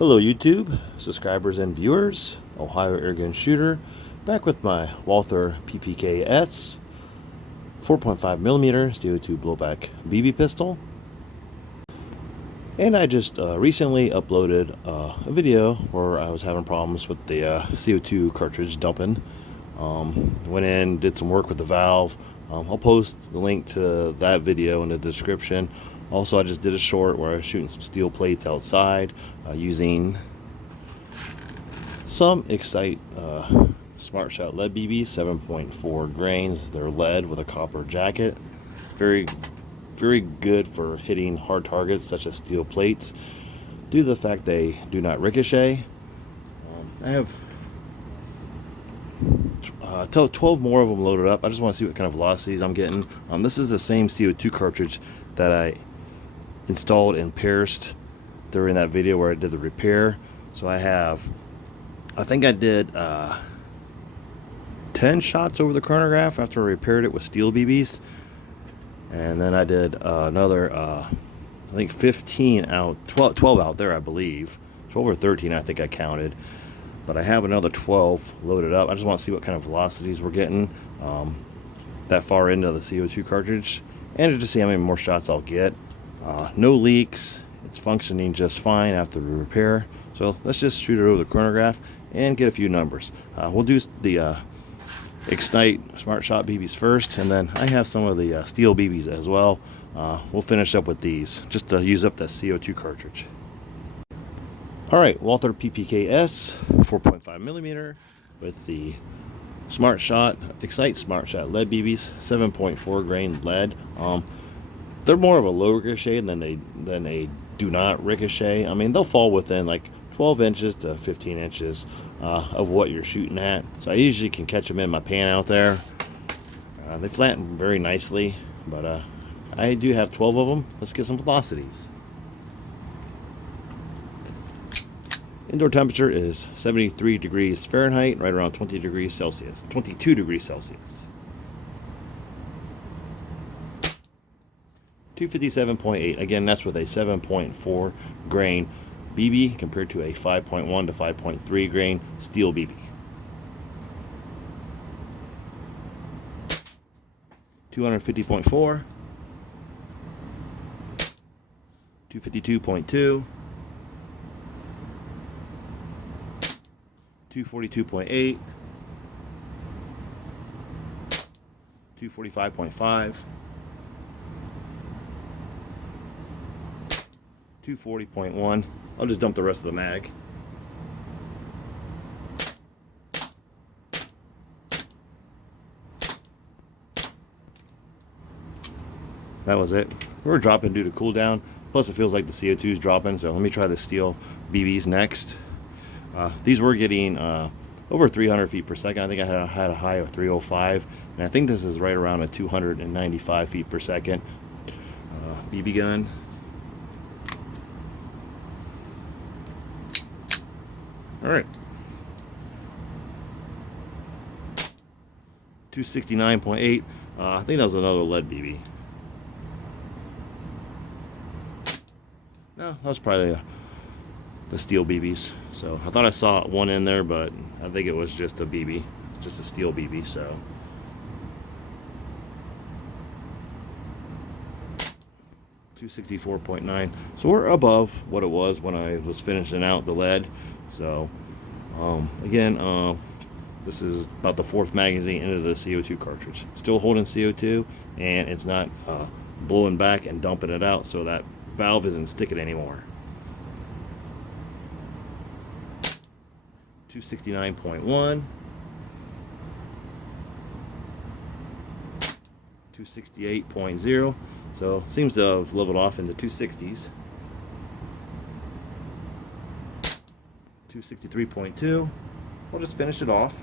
Hello YouTube, subscribers and viewers. Ohio Airgun Shooter, back with my Walther PPK 4.5mm CO2 blowback BB pistol. And I just recently uploaded a video where I was having problems with the CO2 cartridge dumping. Went in, did some work with the valve. I'll post the link to that video in the description. Also, I just did a short where I was shooting some steel plates outside using some Excite Smart Shot lead BB, 7.4 grains. They're lead with a copper jacket. Very good for hitting hard targets such as steel plates due to the fact they do not ricochet. I have 12 more of them loaded up. I just want to see what kind of velocities I'm getting. This is the same CO2 cartridge that I installed and pierced during that video where I did the repair. So I think I did 10 shots over the chronograph after I repaired it with steel BBs, and then I did another I think 15 out, 12 out there, I believe 12 or 13 I think I counted, but I have another 12 loaded up. I just want to see what kind of velocities we're getting that far into the CO2 cartridge, and to see how many more shots I'll get. No leaks, it's functioning just fine after the repair. So let's just shoot it over the chronograph and get a few numbers. We'll do the Excite Smart Shot BBs first, and then I have some of the steel BBs as well. We'll finish up with these just to use up that CO2 cartridge. Alright, Walther PPK 4.5mm with the Smart Shot, Excite Smart Shot lead BBs, 7.4 grain lead. They're more of a low ricochet than they do not ricochet. I mean, they'll fall within like 12 inches to 15 inches of what you're shooting at. So I usually can catch them in my pan out there. They flatten very nicely, but I do have 12 of them. Let's get some velocities. Indoor temperature is 73 degrees Fahrenheit, right around 20 degrees Celsius, 22 degrees Celsius. 257.8. Again, that's with a 7.4 grain BB compared to a 5.1 to 5.3 grain steel BB. 250.4. 252.2. 242.8. 245.5. 240.1. I'll just dump the rest of the mag. That was it. We're dropping due to cool down. Plus it feels like the CO2 is dropping, so let me try the steel BBs next. These were getting over 300 feet per second. I think I had a high of 305, and I think this is right around a 295 feet per second BB gun. Alright. 269.8. I think that was another lead BB. No, that was probably the steel BBs. So I thought I saw one in there, but I think it was just a BB. Just a steel BB, so. 264.9. So we're above what it was when I was finishing out the lead. So again, this is about the 4th magazine into the CO2 cartridge. Still holding CO2, and it's not blowing back and dumping it out, so that valve isn't sticking anymore. 269.1. 268.0. So seems to have leveled off into 260s. 263.2. We'll just finish it off.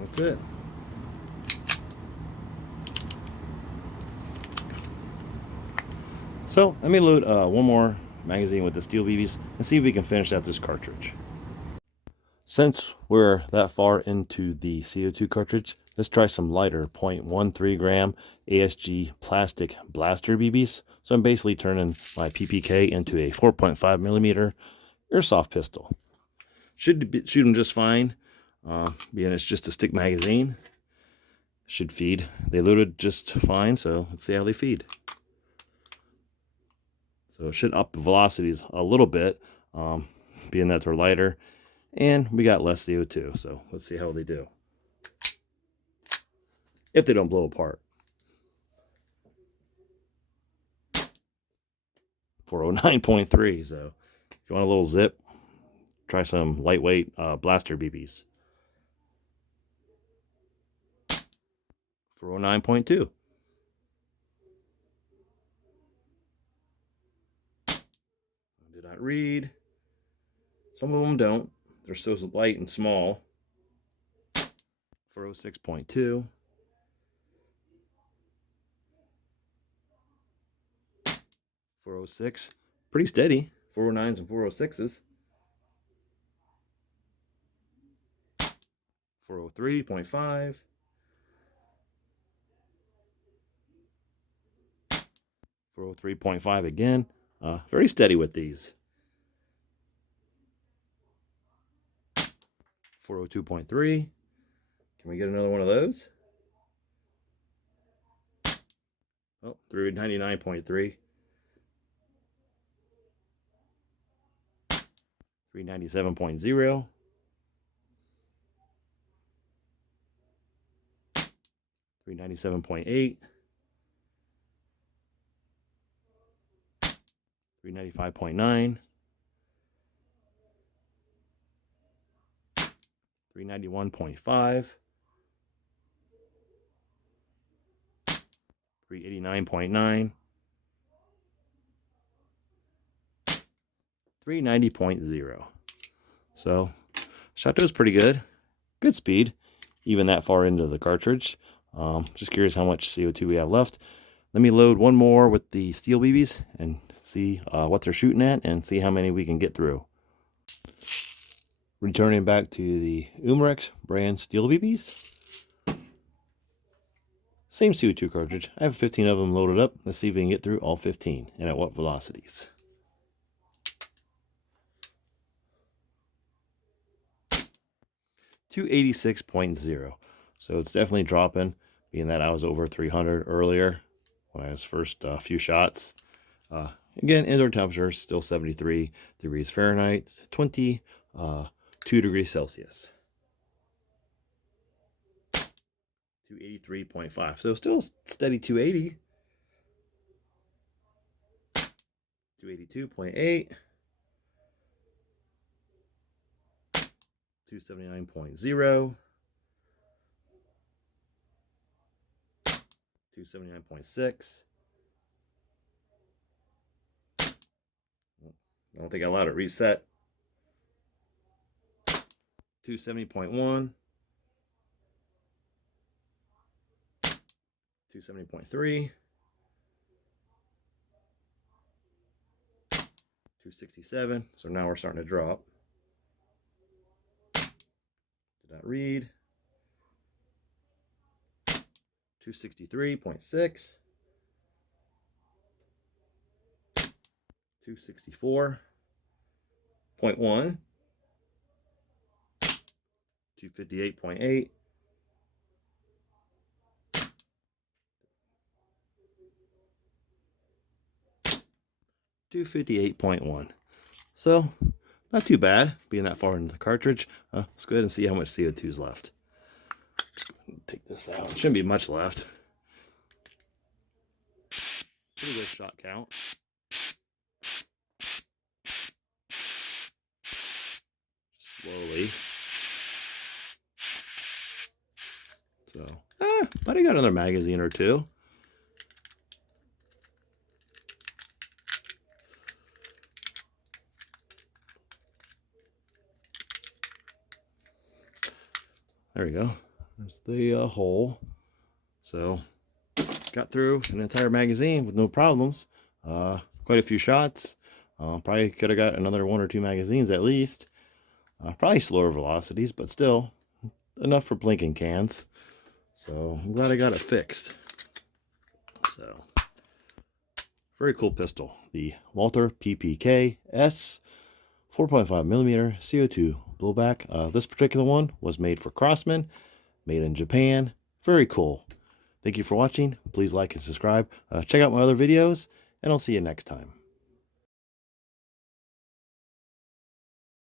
That's it. So let me load one more magazine with the steel BBs and see if we can finish out this cartridge. Since we're that far into the CO2 cartridge, let's try some lighter 0.13 gram ASG plastic blaster BBs. So I'm basically turning my PPK into a 4.5 millimeter airsoft pistol. Should shoot them just fine, being it's just a stick magazine. Should feed. They loaded just fine, so let's see how they feed. So it should up the velocities a little bit, being that they're lighter, and we got less CO2. So let's see how they do. If they don't blow apart. 409.3. So if you want a little zip, try some lightweight blaster BBs. 409.2. Did not read. Some of them don't. They're so light and small. 406.2. 406. Pretty steady. 409s and 406s. 403.5. 403.5 again. Very steady with these. 402.3. Can we get another one of those? Oh, 399.3. 397.0. 397.8. 395.9. 391.5. 389.9. 390.0. So shot those pretty good. Good speed, even that far into the cartridge. Just curious how much CO2 we have left. Let me load one more with the steel BBs and see what they're shooting at and see how many we can get through. Returning back to the Umarex brand steel BBs. Same CO2 cartridge. I have 15 of them loaded up. Let's see if we can get through all 15 and at what velocities. 286.0. So it's definitely dropping, being that I was over 300 earlier when I was first few shots. Again, indoor temperature still 73 degrees Fahrenheit, 22 degrees Celsius. 283.5. So still steady 280. 282.8. 279.0. 279.6. I don't think I allowed it reset. 270.1. 270.3. 267. So now we're starting to drop. Did not read. 263.6. 264.1. 258.8. 258.1. So not too bad being that far into the cartridge. Let's go ahead and see how much CO2 is left. Just go ahead and take this out. Shouldn't be much left. Pretty good shot count. Slowly. So, might have got another magazine or two. There we go. There's the hole. So, got through an entire magazine with no problems. Quite a few shots. Probably could have got another 1 or 2 magazines at least. Probably slower velocities, but still enough for blinking cans. So I'm glad I got it fixed. So very cool pistol. The Walther PPK S 4.5 millimeter CO2 blowback. This particular one was made for Crosman, made in Japan. Very cool. Thank you for watching. Please like and subscribe. Check out my other videos, and I'll see you next time.